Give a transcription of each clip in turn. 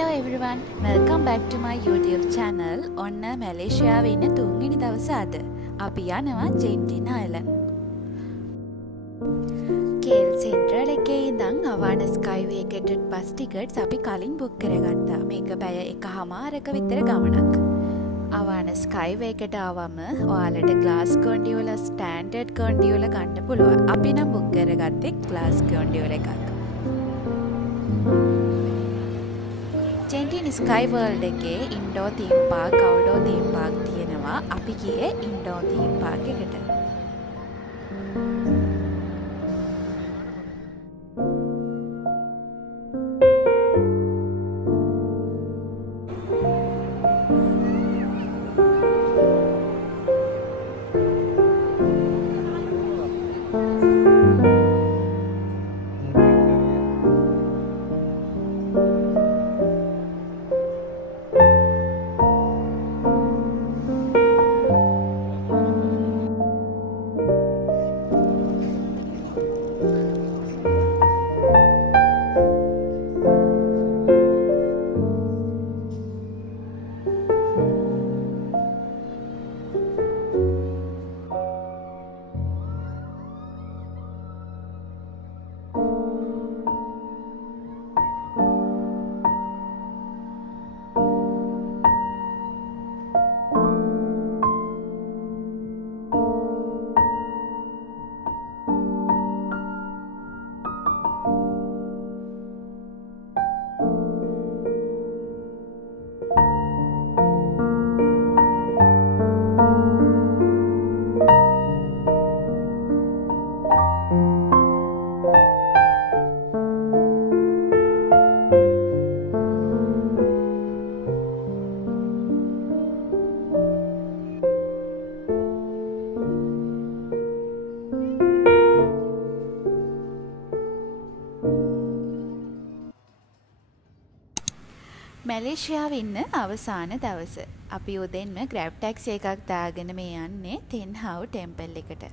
Hello everyone, welcome back to my YouTube channel. ඔන්න මැලේසියාවේ ඉන්න තුන්වෙනි දවස අද. අපි යනවා ජෙන්ටින් අයිලන්ඩ්. කේල් සෙන්ට්‍රල් එකේ ඉඳන් අවාන ස්කයිවේ එකට බස් ටිකට්ස් අපි කලින් බුක් කරගත්තා. මේක පැය එකහමාරක විතර ගමනක්. අවාන ස්කයිවේ එකට ආවම ඔයාලට ග්ලාස් කොන්ඩියෝල ස්ටෑන්ඩඩ් කොන්ඩියෝල ගන්න පුළුවන්. අපි නම් බුක් කරගත්තේ ග්ලාස් කොන්ඩියෝල එකක්. ජෙන්ටින් ස්කයි වර්ල්ඩ් එකේ indoor theme park, outdoor theme park තියෙනවා. අපි ගියේ ඉන්ඩෝ තීම් පාක් එකට. මැලේසියාවේ ඉන්න අවසාන දවස. අපි උදෙන්ම ග්‍රැබ් ටැක්සි එකක් දාගෙන මේ යන්නේ ටෙන් හව් ටෙම්පල් එකට.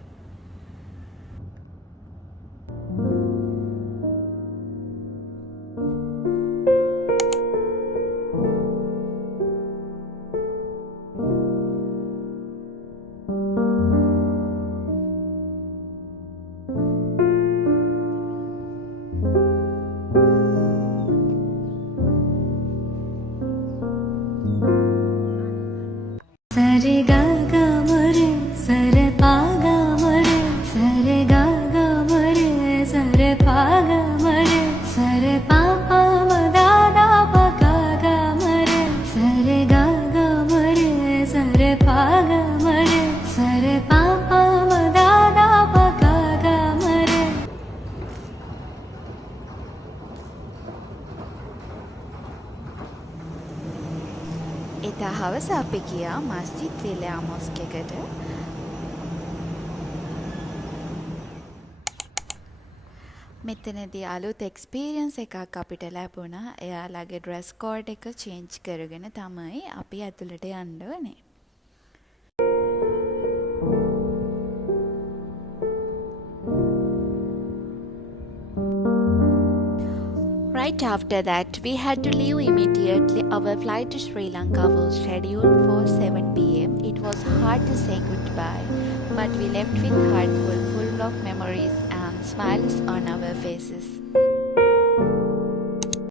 Sare ga ga mare sare pa ga mare sare ga ga mare sare pa ga mare sare pa pa ma da da pa ga ga mare sare ga ga mare sare pa ga mare sare pa pa ma da da pa ga ga mare. එදා හවස අපි ගියා මස්ජිද් විලා මොස්ක් එකට. මෙතනදී අලුත් එක්ස්පීරියන්ස් එකක් අපිට ලැබුණා. එයාලගේ ඩ්‍රෙස් කෝඩ් එක චේන්ජ් කරගෙන තමයි අපි ඇතුළට යන්න ඕනේ. Right after that, we had to leave immediately. Our flight to Sri Lanka was scheduled for 7 p.m. It was hard to say goodbye, but we left with heart full of memories and smiles on our faces.